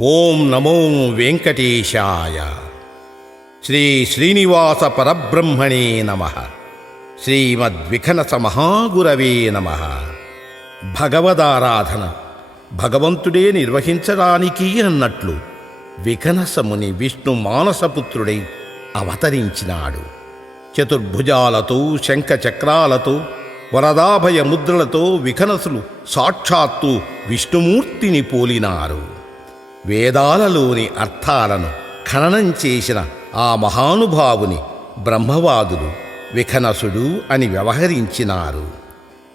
ఓం నమో వెంకటేశాయ. శ్రీ శ్రీనివాస పరబ్రహ్మణే నమః. శ్రీమద్విఖనస మహాగురవే నమః. భగవదారాధన భగవంతుడే నిర్వహించడానికి అన్నట్లు విఖనసముని విష్ణు మానసపుత్రుడై అవతరించినాడు. చతుర్భుజాలతో శంఖచక్రాలతో వరదాభయ ముద్రలతో విఖనసులు సాక్షాత్తు విష్ణుమూర్తిని పోలినారు. వేదాలలోని అర్థాలను ఖననం చేసిన ఆ మహానుభావుని బ్రహ్మవాదులు విఖనసుడు అని వ్యవహరించినారు.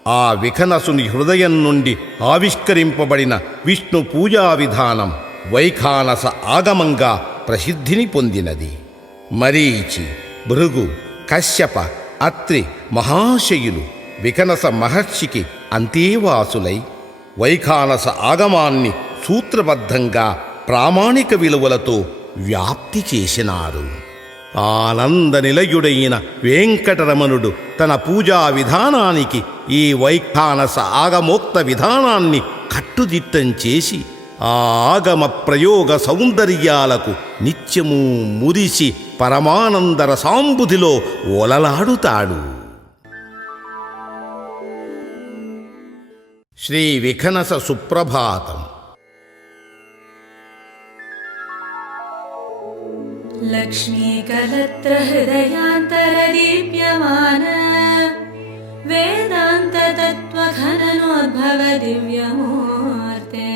ఆ విఖనసుని హృదయం నుండి ఆవిష్కరింపబడిన విష్ణు పూజా విధానం వైఖానస ఆగమంగా ప్రసిద్ధిని పొందినది. మరీచి, భృగు, కశ్యప, అత్రి మహాశయులు విఖనస మహర్షికి అంతేవాసులై వైఖానస ఆగమాన్ని సూత్రబద్ధంగా ప్రామాణిక విలువలతో వ్యాప్తి చేసినారు. ఆనంద నిలయుడైన వెంకటరమణుడు తన పూజా విధానానికి ఈ వైఖానస ఆగమోక్త విధానాన్ని కట్టుదిట్టం చేసి ఆ ఆగమ ప్రయోగ సౌందర్యాలకు నిత్యము మురిసి పరమానందర సాంబుధిలో ఓలలాడుతాడు. శ్రీ విఖనస సుప్రభాతం. लक्ष्मीकलत्र हृदयान्तरदीप्यमान वेदान्ततत्त्वघननोद्भव दिव्यमूर्ते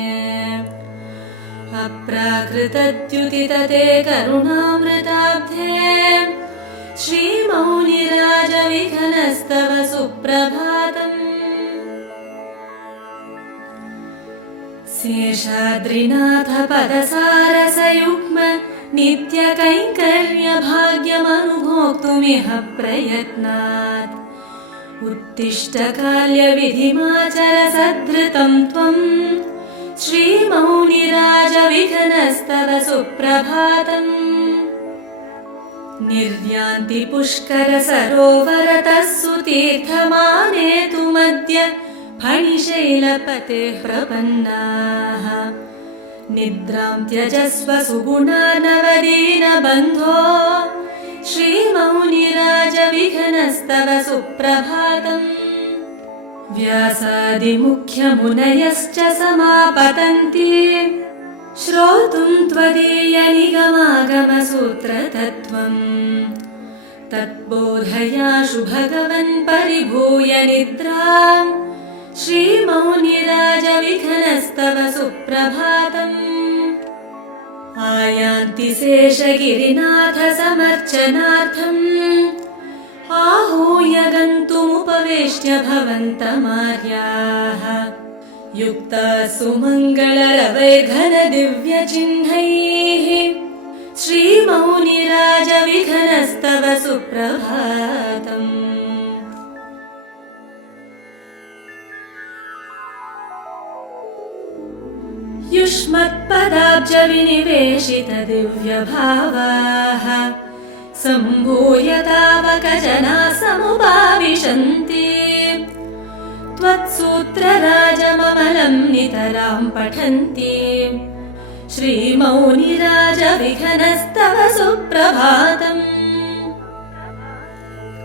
अप्राकृतद्युतितते करुणामृताब्धे श्रीमौनिराजविघनस्तव सुप्रभातम् शेषाद्रिनाथ पदसारसयुग्म नित्यकैङ्कर्यभाग्यमनुभोक्तुमिह प्रयत्नात् उत्तिष्ठकाल्यविधिमाचर सद्धृतं त्वं श्रीमौनिराजविघनस्तव सुप्रभातम् निर्यान्ति पुष्करसरोवरतः सुतीर्थमानेतुमद्य फणिशैलपतेः प्रपन्नाः निद्रां त्यजस्व सुगुणा नवदीनबन्धो श्रीमौनिराजविघनस्तव सुप्रभातम् व्यासादिमुख्यमुनयश्च समापतन्ति श्रोतुं त्वदीयनिगमागमसूत्रतत्त्वम् तत्बोधयाशु भगवन् परिभूय निद्राम् श्रीमौनिराजविघनस्तव सुप्रभातम् आयान्ति शेषगिरिनाथ समर्चनार्थम् आहूय गन्तुमुपवेश्य भवन्तमार्याः युक्ता सुमङ्गलरवैर्घनदिव्यचिह्नैः श्रीमौनिराजविघनस्तव सुप्रभातम् युष्मत्पदाब्जविनिवेशितदिव्यभावाः सम्भूय तावकजना समुपाविशन्ति त्वत्सूत्रराजममलं नितरां पठन्ति श्रीमौनिराजविघनस्तव सुप्रभातम्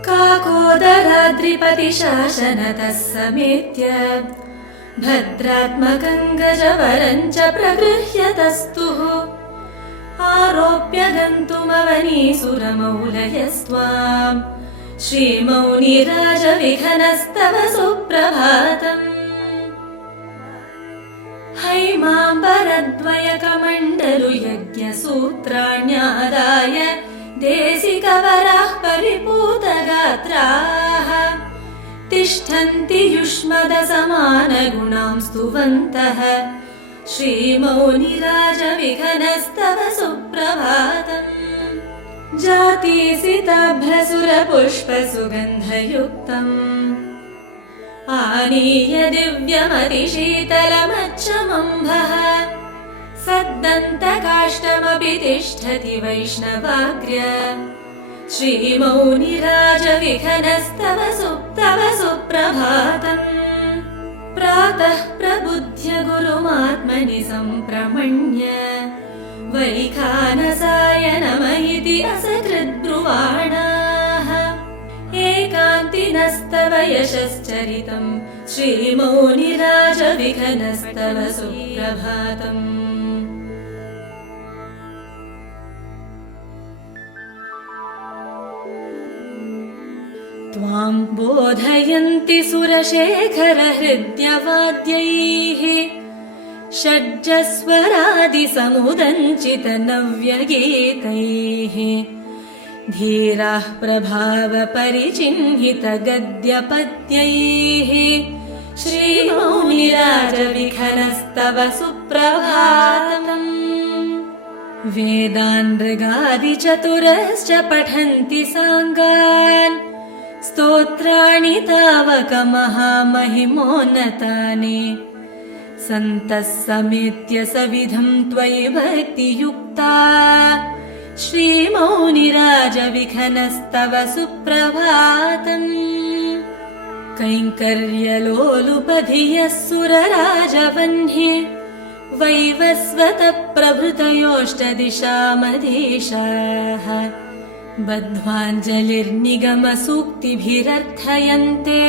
काकोदराद्रिपतिशासनतः समेत्य भद्रात्मकं गजवरं च प्रगृह्यतस्तुः आरोप्य गन्तुमवनीसुरमौलयस्त्वां श्रीमौनिराजविघनस्तव सुप्रभातम् हैमाम्बरद्वयकमण्डलुयज्ञसूत्राण्यादाय देशिकवराः परिपूतगात्राः तिष्ठन्ति युष्मदसमानगुणां स्तुवन्तः श्रीमौनिराजविघनस्तव सुप्रभातम् जातीसिताभ्रसुरपुष्पसुगन्धयुक्तम् आनीय दिव्यमतिशीतलमच्छमम्भः सद्दन्तकाष्ठमपि तिष्ठति वैष्णवाग्र्य श्रीमौनिराजविघनस्तव सुप्रभातम् प्रातः प्रबुध्य गुरुमात्मनि सम्प्रमण्य वैखानसाय नम इति असकृद्ब्रुवाणाः एकान्तिनस्तव यशश्चरितम् श्रीमौनिराजविघ्नस्तव सुप्रभातम्। त्वां बोधयन्ति सुरशेखरहृद्यवाद्यैः षड्जस्वरादिसमुदञ्चितनव्यगीतैः धीराः प्रभावपरिचिह्नितगद्यपद्यैः श्रीमौनिराजविघ्नस्तव सुप्रभातम्। वेदान् मृगादिचतुरश्च पठन्ति साङ्गान् स्तोत्राणि तावकमहामहिमोन्नतानि सन्तः समेत्य सविधं त्वयि भक्तियुक्ता श्रीमौनिराजविघ्नस्तव सुप्रभातम्। कैङ्कर्यलोलुपधियः सुरराजवह्नि वैवस्वतप्रभृतयोऽष्टदिशामधीशाः बद्ध्वाञ्जलिर्निगमसूक्तिभिरर्थयन्ते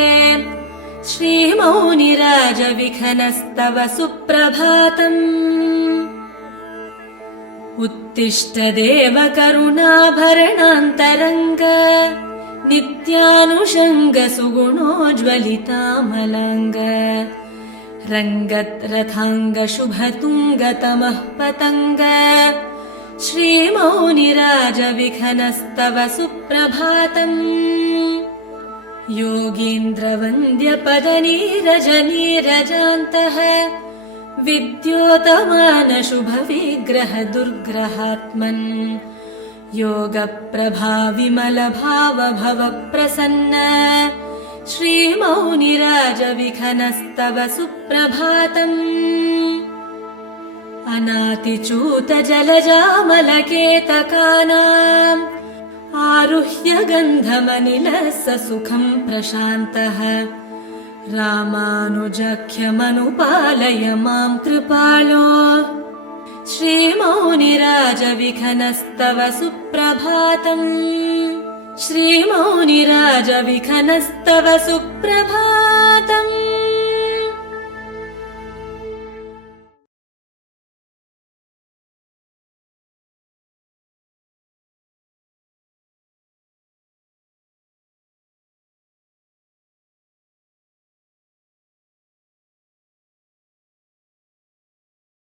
श्रीमौनिराजविघ्नस्तव सुप्रभातम्। उत्तिष्ठ देव करुणाभरणान्तरङ्ग नित्यानुषङ्ग सुगुणोज्ज्वलितामलाङ्ग रङ्गत्रथाङ्ग शुभतुङ्गतमः पतङ्ग श्रीमौनिराजविघ्नस्तव सुप्रभातम्। योगीन्द्रवन्द्यपदनीरजनीरजान्तः विद्योतमानशुभविग्रहदुर्ग्रहात्मन् योगप्रभाविमलभावभवप्रसन्न श्रीमौनिराजविघ्नस्तव सुप्रभातम्। अनातिचूतजलजामलकेतकानाम् आरुह्य गन्धमनिलः स सुखं प्रशान्तः रामानुजख्यमनुपालय मां कृपालो श्रीमौनिराजविघ्नस्तव सुप्रभातम्। श्रीमौनिराजविघ्नस्तव सुप्रभातम्।